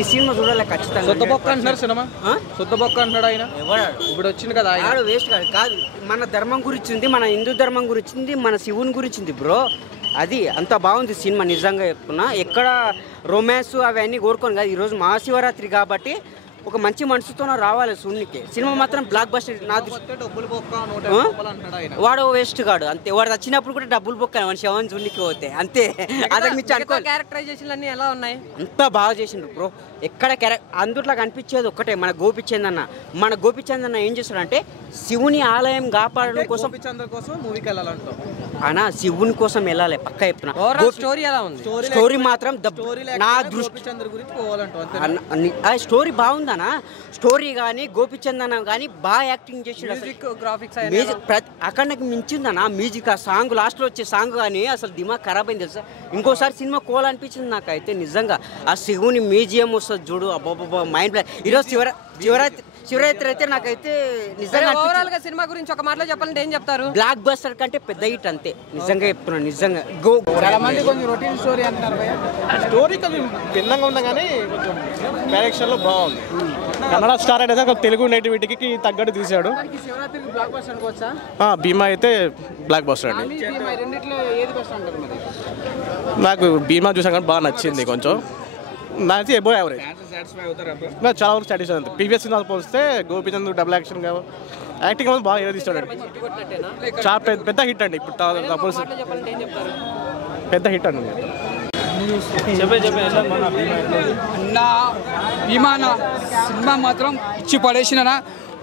ఈ సినిమా చూడాలి ఖచ్చితంగా. సొంత బొక్క అంటున్నారు సినిమా, సొంత బొక్క అంటున్నాడు ఆయన. ఇప్పుడు వచ్చింది కదా ఆయన వేస్ట్ కాదు. మన ధర్మం గురించి, మన హిందూ ధర్మం గురించి, మన శివుని గురించి బ్రో. అది అంత బాగుంది సినిమా నిజంగా చెప్తున్నా. ఎక్కడ రొమాన్స్ అవన్నీ కోరుకోను కాదు. ఈరోజు మహాశివరాత్రి కాబట్టి ఒక మంచి మనసుతో రావాలి సూర్యునికి. సినిమా మాత్రం బ్లాక్ బస్టర్. వాడు వేస్ట్ గాడు అంతే. వాడు వచ్చినప్పుడు కూడా డబ్బులు బొక్క శివన్ సూర్యునికి పోతే అంతే. అదకి మించి అనుకో. క్యారెక్టరైజేషన్ అన్ని ఎలా ఉన్నాయి? అంత బాగా చేసిండ్రు బ్రో. ఎక్కడ అందుట్లో కనిపించేది ఒక్కటే, మన గోపిచంద్ అన్న ఏం చేస్తాడంటే శివుని ఆలయం కాపాడడం కోసం మూవీకి వెళ్ళాలంటాం. అనా శివుని కోసం వెళ్ళాలి పక్క చెప్తున్నా. స్టోరీ ఎలా ఉంది? స్టోరీ మాత్రం నా దృష్టి స్టోరీ బాగుందనా. స్టోరీ కానీ గోపిచంద్ అన్న కానీ బాగా యాక్టింగ్ చేసాడు. మ్యూజిక్ అక్కడికి మించిందనా. మ్యూజిక్ ఆ సాంగ్ లాస్ట్లో వచ్చే సాంగ్ కానీ అసలు దిమాగ్ ఖరాబ్ అయింది తెలుసా. ఇంకోసారి సినిమా కోవాలనిపించింది నాకైతే నిజంగా. ఆ శివుని మ్యూజియం వస్తుంది చూడు, అబ్బాబ్బా మైండ్ బ్లాక్. ఈరోజు శివరాత్రి అయితే నాకైతే నిజంగా ఓవరాల్ గా సినిమా గురించి ఒక మాటలో చెప్పాలంటే ఏం చెప్తారు? బ్లాక్ బస్టర్ కంటే పెద్ద హిట్ అంతే నిజంగా చెప్తున్నాను. నిజంగా చాలా మంది కొంచెం రొటీన్ స్టోరీ అంటారు. స్టోరీ కొంచెం భిన్నంగా ఉంది కానీ కొంచెం డైరెక్షన్ లో బాగుంది. కన్నడ స్టార్ అయితే తెలుగు నేటివిటీకి తగ్గట్టు తీశాడు. భీమా అయితే బ్లాక్ బస్టర్ అండి. నాకు భీమా చూసాను కానీ బాగా నచ్చింది. కొంచెం నాది ఎబో యావరేజ్. చాలా వరకు సాటిస్ఫై అవుతుంది. ప్రీవియస్ సినిమా పోలిస్తే గోపిచంద్ డబుల్ యాక్షన్ యాక్టింగ్ బాగా తీస్తాడు. చాలా పెద్ద హిట్ అండి. ఇప్పుడు పెద్ద హిట్ అండి. నా విమాన సినిమా మాత్రం ఇచ్చి పడేసిన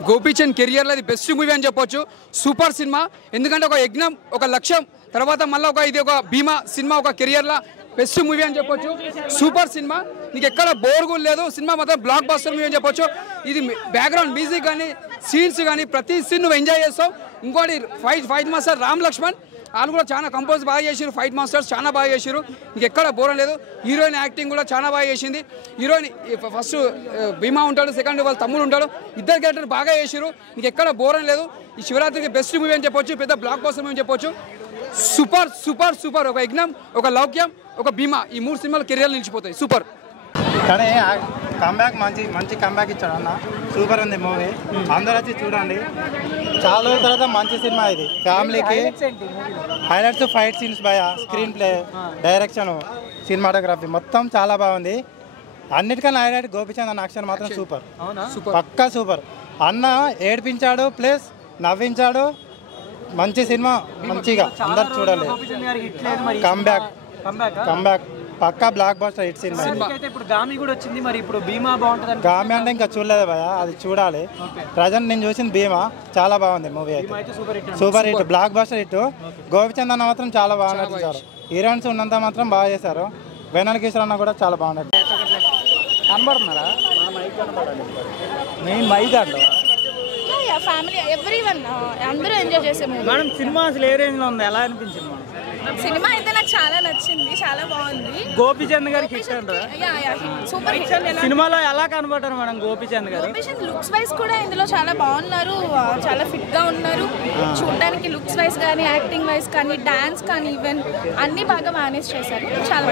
గోపీచంద్ కెరియర్లో అది బెస్ట్ మూవీ అని చెప్పొచ్చు. Super cinema. ఎందుకంటే ఒక యజ్ఞం, ఒక లక్ష్యం తర్వాత మళ్ళీ ఇది ఒక భీమా సినిమా ఒక కెరియర్లో బెస్ట్ మూవీ అని చెప్పొచ్చు. Super cinema. నీకు ఎక్కడ బోర్ కూడా లేదు. సినిమా మాత్రం బ్లాక్ బస్టర్ మూవీ అని చెప్పొచ్చు. ఇది బ్యాక్గ్రౌండ్ మ్యూజిక్ కానీ సీన్స్ కానీ ప్రతి సీన్ నువ్వు ఎంజాయ్ చేస్తావు. ఇంకోటి ఫైట్ మాస్టర్ రామ్ లక్ష్మణ్ వాళ్ళు కూడా చాలా కంపోజ్ బాగా చేసారు. ఫైట్ మాస్టర్స్ చాలా బాగా చేసారు. నీకు ఎక్కడ బోరం లేదు. హీరోయిన్ యాక్టింగ్ కూడా చాలా బాగా చేసింది. హీరోయిన్ ఫస్ట్ భీమా ఉంటాడు, సెకండ్ వాళ్ళ తమ్ముడు ఉంటాడు. ఇద్దరు క్యారెక్టర్ బాగా చేసారు. నీకు ఎక్కడ బోరం లేదు. ఈ శివరాత్రికి బెస్ట్ మూవీ అని చెప్పొచ్చు. పెద్ద బ్లాక్ బస్టర్ మూవీ అని చెప్పొచ్చు. Super super super. ఒక యజ్ఞం, ఒక లౌక్యం, ఒక భీమా, ఈ 3 సినిమాలు కెరియర్లు నిలిచిపోతాయి. సూపర్. కానీ కంబ్యాక్ మంచి కంబ్యాక్ ఇచ్చాడు అన్న. సూపర్ ఉంది మూవీ. అందరూ వచ్చి చూడండి. చాలా రోజుల తర్వాత మంచి సినిమా ఇది. ఫ్యామిలీకి హైలైట్స్ ఫైట్ సీన్స్, భయ స్క్రీన్ ప్లే, డైరెక్షన్, సినిమాటోగ్రఫీ మొత్తం చాలా బాగుంది. అన్నిటికన్నా హైలైట్ గోపిచంద్ అన్న యాక్షన్ మాత్రం సూపర్. పక్కా సూపర్. అన్న ఏడిపించాడు ప్లస్ నవ్వించాడు. మంచి సినిమా. మంచిగా అందరు చూడాలి. కంబ్యాక్ పక్కా బ్లాక్ బస్టర్ హిట్ సినిమా. ఇప్పుడు గామి కూడా వచ్చింది. మరి ఇప్పుడు భీమా బాగుంటుంది. గామి అంటే ఇంకా చూడలేదు భయ, అది చూడాలి. ప్రజెంట్ నేను చూసింది భీమా. చాలా బాగుంది మూవీ అయితే. Super hit, block buster hit. Gopichand అన్న మాత్రం చాలా బాగా నటించారు. హీరోయిన్స్ ఉన్నంత మాత్రం బాగా చేశారు. వెనల్ కిషోర్ అన్న కూడా చాలా బాగా నటించారు. కనబడుతున్నారా? మెయిన్ మైక్ అంటారు. ఫ్యామిలీ ఎవ్రీవన్ అందరూ ఎంజాయ్ చేసే మూవీ. మేడం సినిమా అసలు ఏ రేంజ్ లో ఉంది? ఎలా అనిపించింది మేడం? సినిమా అయితే నాకు చాలా నచ్చింది. చాలా బాగుంది. గోపిచంద్ గారికి హిట్ అంటారా? Super hit. సినిమాలో ఎలా కనబడ్డారు మేడం గోపిచంద్ గారు? గోపిచంద్ లుక్స్ వైజ్ కూడా ఇందులో చాలా బాగున్నారు. చాలా ఫిట్ గా ఉన్నారు. చూడడానికి లుక్స్ వైజ్ కానీ, యాక్టింగ్ వైజ్ కానీ, డాన్స్ కానీ, ఈవెన్ అన్ని బాగా మేనేజ్ చేశారు. చాలా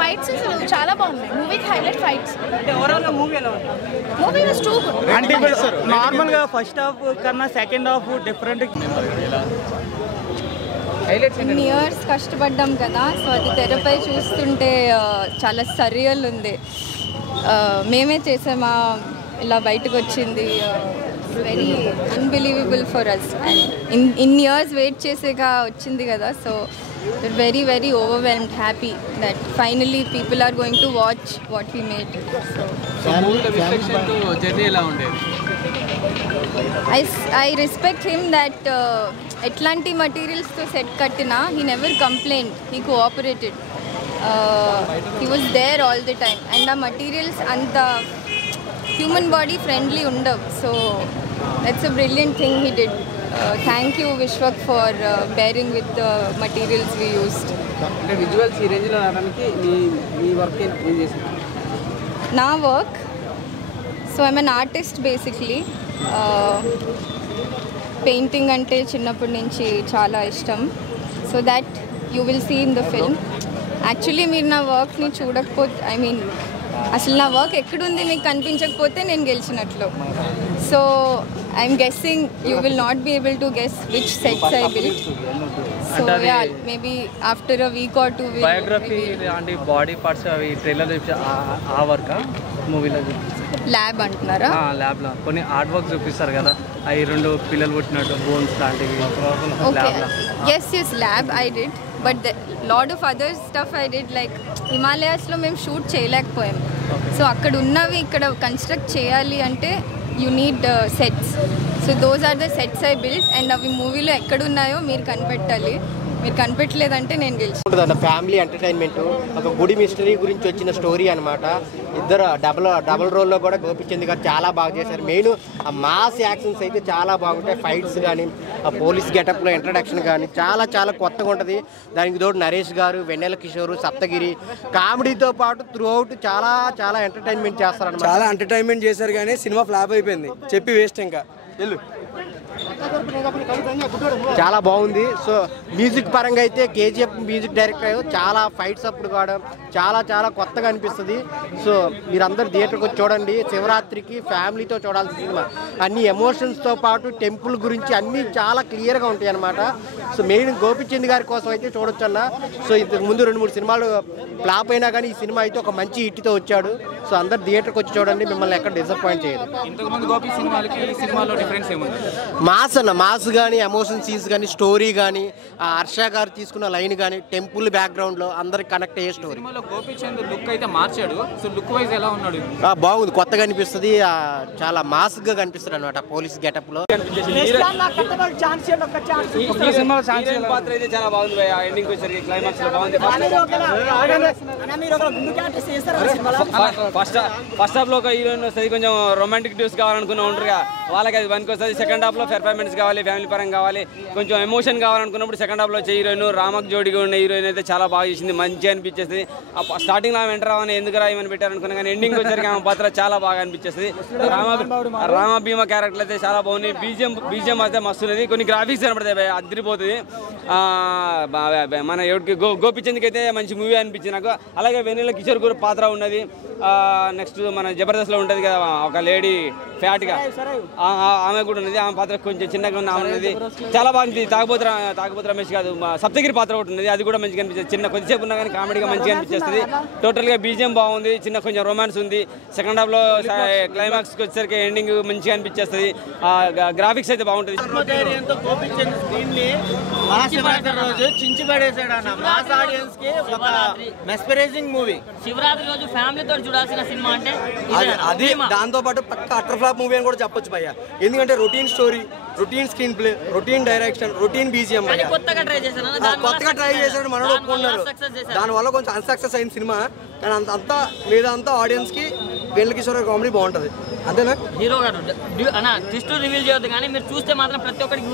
ఫైట్స్ చాలా బాగున్నాయి. మూవీకి highlight fights. Movie was too good. అంటే నార్మల్ గా ఫస్ట్ హాఫ్ కన్నా సెకండ్ హాఫ్ డిఫరెంట్. ఇన్ని ఇయర్స్ కష్టపడ్డాం కదా, సో అది తెరపై చూస్తుంటే చాలా సరియల్ ఉంది. మేమే చేసామా ఇలా బయటకు వచ్చింది. Very unbelievable for us. And ఇన్ని ఇయర్స్ వెయిట్ చేసేగా వచ్చింది కదా, so very very overwhelmed, happy that finally people are going to watch what we made. Journey ఎలా ఉండేది? I respect him that ఎట్లాంటి మటీరియల్స్తో సెట్ కట్టినా he never complained, he cooperated, he was there all the time. And ఆ materials అంత human body friendly ఉండవు. So that's a brilliant thing he did. Thank you Vishwak for bearing with the materials we used. అంటే visuals ఈ రేంజ్లో రావడానికి మీ work ఏం చేసింది? నా work, so I'm an artist basically. Painting అంటే చిన్నప్పటి నుంచి చాలా ఇష్టం. So that you will see in the film. Actually మీరు నా వర్క్ని చూడకపోతే, ఐ మీన్ అసలు నా వర్క్ ఎక్కడుంది మీకు కనిపించకపోతే నేను గెలిచినట్లు. So I'm guessing you will not be able to guess which sets I built. So yeah maybe after a week or 2 weeks biography అంటే బాడీ పార్ట్స్ అవి ట్రైలర్ ఆ వర్క్ మూవీలో ల్యాబ్ అంటున్నారా? ల్యాబ్లో కొన్ని ఆర్ట్ వర్క్ చూపిస్తారు కదా, అవి 2 పిల్లలు పుట్టినట్టు బోన్స్ లాంటివి. Okay yes lab I did, but lot of other stuff I did. Like హిమాలయాస్లో మేము షూట్ చేయలేకపోయాం. సో అక్కడ ఉన్నవి ఇక్కడ కన్స్ట్రక్ట్ చేయాలి అంటే you need sets. So those are the sets I built and అవి మూవీలో ఎక్కడున్నాయో మీరు కనిపెట్టాలి. మీరు కనిపెట్టలేదంటే నేను గెలిచి. ఫ్యామిలీ ఎంటర్టైన్మెంట్, ఒక గుడి మిస్టరీ గురించి వచ్చిన స్టోరీ అనమాట. ఇద్దరు డబుల్ రోల్లో కూడా గోపిచంద్ గారు చాలా బాగా చేశారు. మెయిన్ ఆ మాస్ యాక్షన్స్ అయితే చాలా బాగుంటాయి. ఫైట్స్ కానీ ఆ పోలీస్ గెటప్లో ఇంట్రడక్షన్ కానీ చాలా చాలా కొత్తగా ఉంటుంది. దానికి తోడు నరేష్ గారు, వెన్నెల కిషోర్, సప్తగిరి కామెడీతో పాటు త్రూ అవుట్ చాలా చాలా ఎంటర్టైన్మెంట్ చేస్తారన్నమాట. చాలా ఎంటర్టైన్మెంట్ చేశారు కానీ సినిమా ఫ్లాప్ అయిపోయింది, చెప్పి వేస్ట్. ఇంకా వెళ్ళు. చాలా బాగుంది. సో మ్యూజిక్ పరంగా అయితే కేజీఎఫ్ మ్యూజిక్ డైరెక్టర్ చాలా ఫైట్స్ అప్పుడు కూడా చాలా చాలా కొత్తగా అనిపిస్తుంది. సో మీరందరూ థియేటర్కి వచ్చి చూడండి. శివరాత్రికి ఫ్యామిలీతో చూడాల్సిన సినిమా. అన్ని ఎమోషన్స్తో పాటు టెంపుల్ గురించి అన్నీ చాలా క్లియర్గా ఉంటాయి అన్నమాట. సో మెయిన్ గోపిచంద్ గారి కోసం అయితే చూడొచ్చు అన్న. సో ఇంతకు ముందు 2-3 సినిమాలు ఫ్లాప్ అయినా కానీ ఈ సినిమా అయితే ఒక మంచి హిట్తో వచ్చాడు. సో అందరు థియేటర్కి వచ్చి చూడండి, మిమ్మల్ని ఎక్కడ డిసప్పాయింట్ చేయదు. మాస్ అన్న, మాస్ కానీ ఎమోషన్ సీన్స్ కానీ స్టోరీ కానీ ఆ హర్ష గారు తీసుకున్న లైన్ కానీ టెంపుల్ బ్యాక్గ్రౌండ్లో అందరికి కనెక్ట్ అయ్యే స్టోరీ. గోపిచంద్ లుక్ అయితే మార్చాడు. సో లుక్ వైజ్ ఎలా ఉన్నాడు? బాగుంది, కొత్తగా అనిపిస్తుంది. చాలా మాస్గా కనిపిస్తుంది అనమాట పోలీస్ గెటప్లో. ఫస్ట్ హాఫ్ లో ఒక హీరోయిన్ వస్తుంది, కొంచెం రొమాంటిక్ డ్యూస్ కావాలనుకున్నా ఉంటారుగా, వాళ్ళకి అది పనికి వస్తుంది. సెకండ్ హాఫ్ లో పెర్ఫార్మెన్స్ కావాలి, ఫ్యామిలీ పరంగా కావాలి, కొంచెం ఎమోషన్ కావాలనుకున్నప్పుడు సెకండ్ హాఫ్ లో వచ్చే హీరోయిన్ రామక్ జోడిగా ఉన్న హీరోయిన్ అయితే చాలా బాగా చేసింది, మంచిగా అనిపించేస్తుంది. స్టార్టింగ్ లో ఆమె ఎంటర్ అవ్వని ఎందుకు రాయమని పెట్టారనుకున్నా కానీ ఎండింగ్ వచ్చరికి ఆమె పాత్ర చాలా బాగా అనిపించేస్తుంది. రామ భీమ క్యారెక్టర్ అయితే చాలా బాగుంది. బీజిఎం అయితే మస్తున్నది. కొన్ని గ్రాఫిక్స్ కనబడతాయి, అదిరిపోతుంది. మన గోపిచంద్కి అయితే మంచి మూవీ అనిపించింది నాకు. అలాగే వెన్నెల కిషోర్ కూడా పాత్ర ఉన్నది. నెక్స్ట్ మన జబర్దస్త్లో ఉంటుంది కదా ఒక లేడీ ఫ్యాట్గా, ఆమె కూడా ఉన్నది. ఆమె పాత్ర కొంచెం చిన్నగా ఉన్న ఆమె ఉన్నది, చాలా బాగుంది. తాగుబోతు రమేష్ కాదు, సప్తగిరి పాత్ర ఒకటి ఉన్నది, అది కూడా మంచిగా అనిపిస్తుంది. చిన్న కొద్దిసేపు ఉన్నా కానీ కామెడీగా మంచిగా అనిపించేస్తుంది. టోటల్గా బీజిఎం బాగుంది, చిన్న కొంచెం రొమాన్స్ ఉంది. సెకండ్ హాఫ్లో క్లైమాక్స్కి వచ్చేసరికి ఎండింగ్ మంచిగా అనిపించేస్తుంది. గ్రాఫిక్స్ అయితే బాగుంటుంది. శివరాత్రి రోజు ఫ్యామిలీతో చూడాల్సిన సినిమా అంటే అది. దాంతో పాటు పక్క అటర్ ఫ్లాప్ మూవీ అని కూడా చెప్పొచ్చు భయ్య. ఎందుకంటే routine story, routine screen play, routine direction, routine BGM. కొత్తగా ట్రై చేశాడు మనోడు ఒప్పుకున్నారు. దానివల్ల కొంచెం అన్సక్సెస్ అయిన సినిమా. కానీ అంతా మీదంతా ఆడియన్స్ కి వెన్నెల కిషోర్ కామెడీ బాగుంటది. అంతేనా? హీరో గారు ట్విస్ట్ రివీల్ చేయొద్దు కానీ మీరు చూస్తే మాత్రం ప్రతి ఒక్కరికి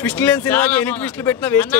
ట్విస్ట్ లేని సినిమాకి ఎన్ని ట్విస్టులు పెట్టినా వేస్ట్.